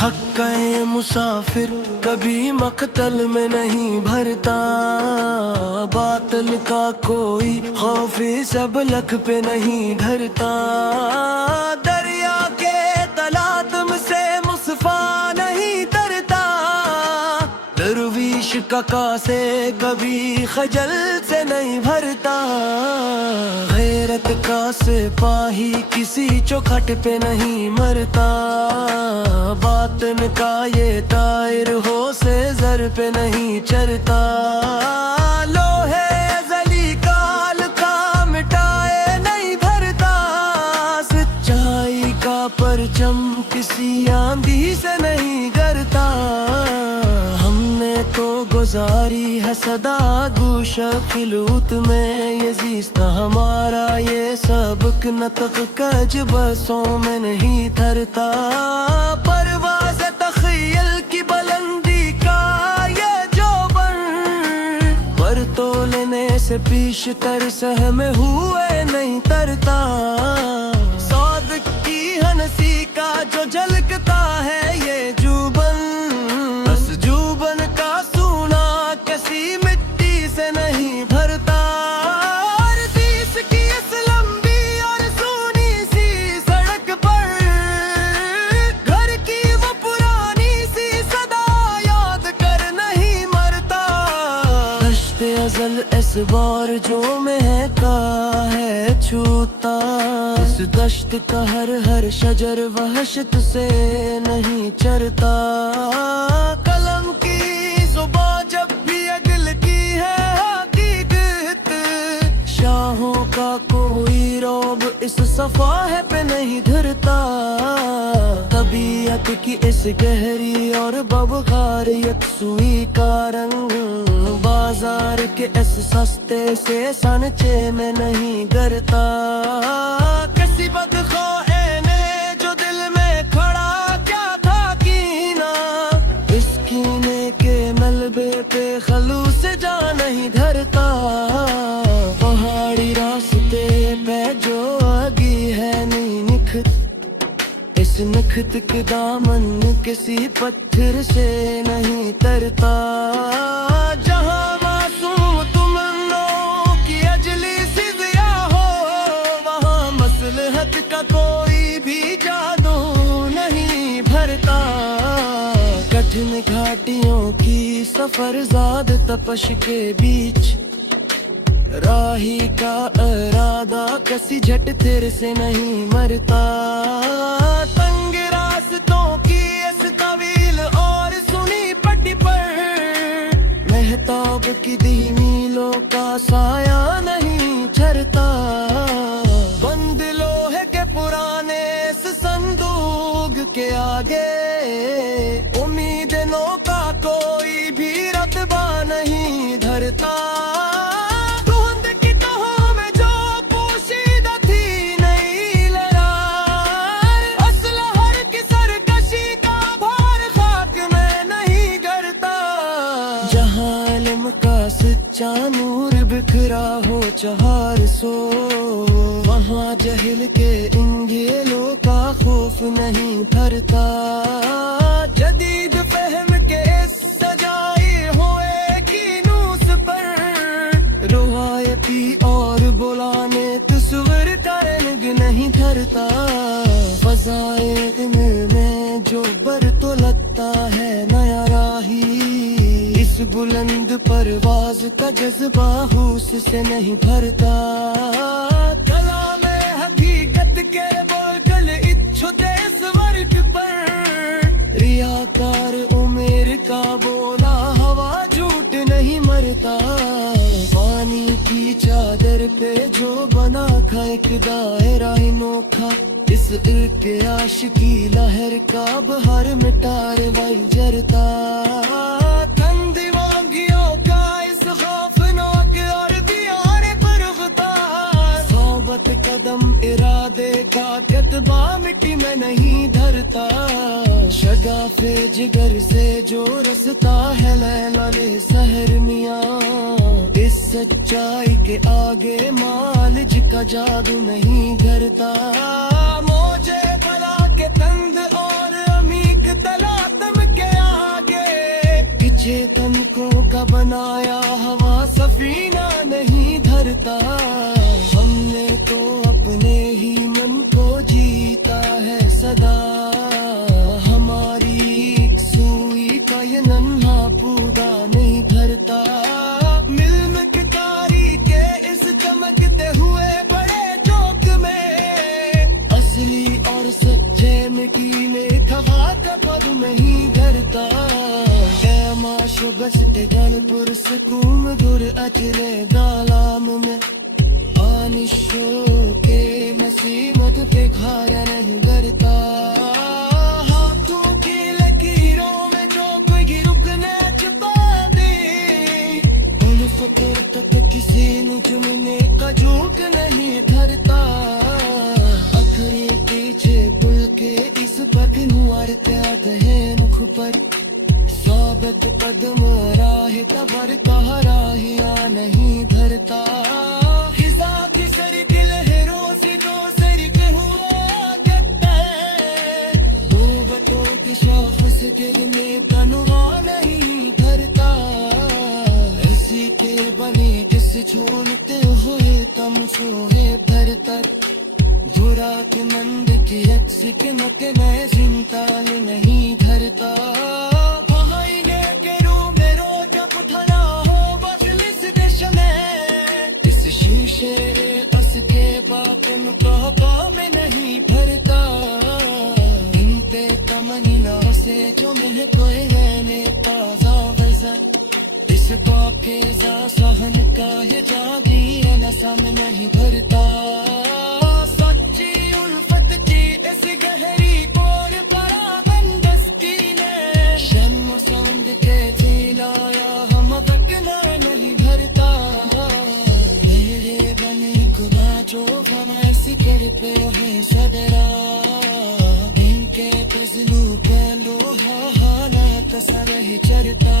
हक्के मुसाफिर कभी मकतल में नहीं भरता, बातिल का कोई खौफ सब लख पे नहीं धरता। दरिया के तलातम से मुसफा नहीं तरता, दरवीश का कासे कभी खजल से नहीं भरता। गैरत का सिपाही किसी चौखट पे नहीं मरता, बातन का ये तायर हो से जर पे नहीं चरता। लोहे अज़ली काल का मिटाए नहीं भरता, सच्चाई का परचम किसी आंधी से नहीं डरता। हमने तो गुजारी है सदा गुश खिलूत में, ये ज़ीस्ता हमारा ये सबक नतक कज बसों में नहीं धरता। परवाज़ तख़य्युल की बुलंदी का ये जोबन, पर तोलने से पीशतर सहम हुए नहीं तरता। सादिक की हंसी का जो झलकता है ये जुबन, बस जुबन का सूना किसी मिट्टी से नहीं भरता। हदीस की इस लंबी और सूनी सी सड़क पर, घर की वो पुरानी सी सदा याद कर नहीं मरता। दश्ते अज़ल इस बार जो महका है छूता, इस दश्त का हर शजर वहशत से नहीं चरता। कलम की ज़ुबान जब भी अगल की है हकीकत, शाहों का कोई रौब इस सफ़ाहे पे नहीं धरता। तबीयत की इस गहरी और बबखार यकसुई का रंग, बाजार के इस सस्ते से सनचे में नहीं गरता। किसी बदख्वाह ने जो दिल में खड़ा क्या था कीना, इस कीने के मलबे पे खलूस जा नहीं धरता। पहाड़ी रास्ते पे जो आगी है नहीं निखत, इस नखत के दामन किसी पत्थर से नहीं तरता। जहाँ मासूम तुमन्नों की अजली सी ज़िया हो, वहाँ मसलहत का कोई भी जादू नहीं भरता। कठिन घाटियों की सफरज़ाद तपश के बीच, राही का इरादा किसी झट तेरे से नहीं मरता। तंग रास्तों की इस तवील और सुनी पट्टी पर, महताब की मीलों का साया नहीं झरता। बंद लोहे के पुराने इस संदूक के आगे, उम्मीद नो का कोई भी रतबा नहीं धरता। सच्चा नूर बिखरा हो चहार सो, वहाँ जहिल के इंगेलों का खौफ नहीं भरता। जदीद फहम के इस सजाए हुए की नूस पर, रुवायती और बुलाने तस्वीर का रंग नहीं धरता। फज़ाए में जो बर तो लगता है नया राही, इस बुलंद परवाज का जज्बा हुस से नहीं भरता। कलाम हकीकत के बोल कल इच्छुते इस वर्ग पर, रियाकार उमेर का बोला हवा झूठ नहीं मरता। पानी की चादर पे जो बना था एक दायरा नोखा, इस इर्क आशिकी लहर का बहार मिटार वाइल जरता। दीवांगियों का इस खौफनाक और दीवारे पर गुतार, सोबत कदम इरादे का कतबा मिट्टी में नहीं धरता। शगाफे जिगर से जो रसता है लैलाले सहर मियाँ, इस सच्चाई के आगे मालिज का जादू नहीं घरता। मौजे बला के तंद और अमीक तला भरता। हमने तो अपने ही मन को जीता है सदा, हमारी एक सुई का ये नन्हा पौधा नहीं भरता। मिलमकारी के इस चमकते हुए बड़े चौक में, असली और सच्चे में कीने खवा का पद नहीं धरता। माशुबस ते जानपुर सुकूम गुर अचरे दालाम में, आनिशो के नसीमत पे खाया नहीं करता। हाथों की लकीरों में जो कोई रुकने छुपा दे, उन फकर तक किसी ने चुनने का झोंक नहीं धरता। अखरे पीछे बुल के इस पद नुआर त्याग है मुख पर, साबत कदम राह तबर कहा राहिया नहीं धरता। खिजा की सरगिल लहरों से दो सरगे हुआ कहता है, दो बतों के शाखस गिरने का नुआ नहीं धरता। ऐसी के बने जिस छोड़ते हुए कम सोए भरतर, बुरा के मंद की अक्स के मत मैं जिंताल नहीं धरता। के बापन कहबा में नहीं भरता। इन पे तमन्ना से जो में कोई रहने ताजा वैसा, इस बाके जा सहन का ये जागीर नशा में नहीं भरता। सच्ची उल्फत की इस गहरी बोर पराबंदस्ती ने, जन्म समझ के जिलाया हम बकना नहीं भरता। जो हम ऐसी कर पे है सदरा, इनके तजलू पे लोहा हालात सर ही चरता।